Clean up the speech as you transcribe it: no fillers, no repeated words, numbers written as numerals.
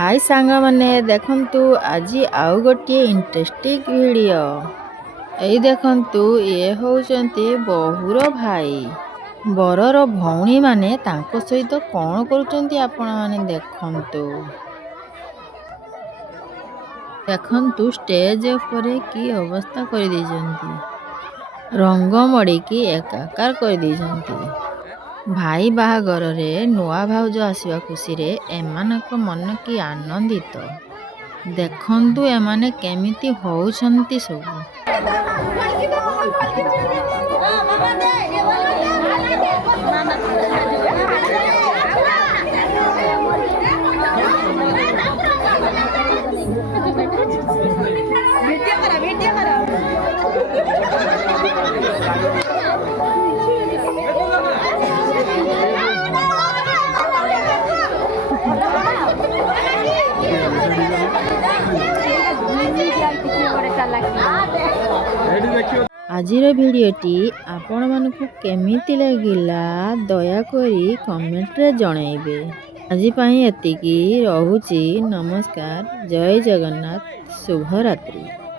हाय सांग माने देखंतु आज आउ गोटे इंटरेस्टिंग वीडियो एई देखंतु ये होचंती बहुर भाई बरर भौणी माने तांको सहित कोन करूचंती आपण माने देखंतु स्टेज ऊपर की अवस्था कर देजंती रंग मड़ी की एकाकार कर देजंती भाई बाहागर रे नुआ भाउज आसीबा खुशी रे एमानक मन की आनंदित देखंतु एमाने केमिति होउछंती सब आजिर भिडियोटी आपण मानकु केमिति लागिला दयाकोरी कमेंट रे जणाइबे। आजि पई एतिकी रहुची। नमस्कार, जय जगन्नाथ, शुभ रात्रि।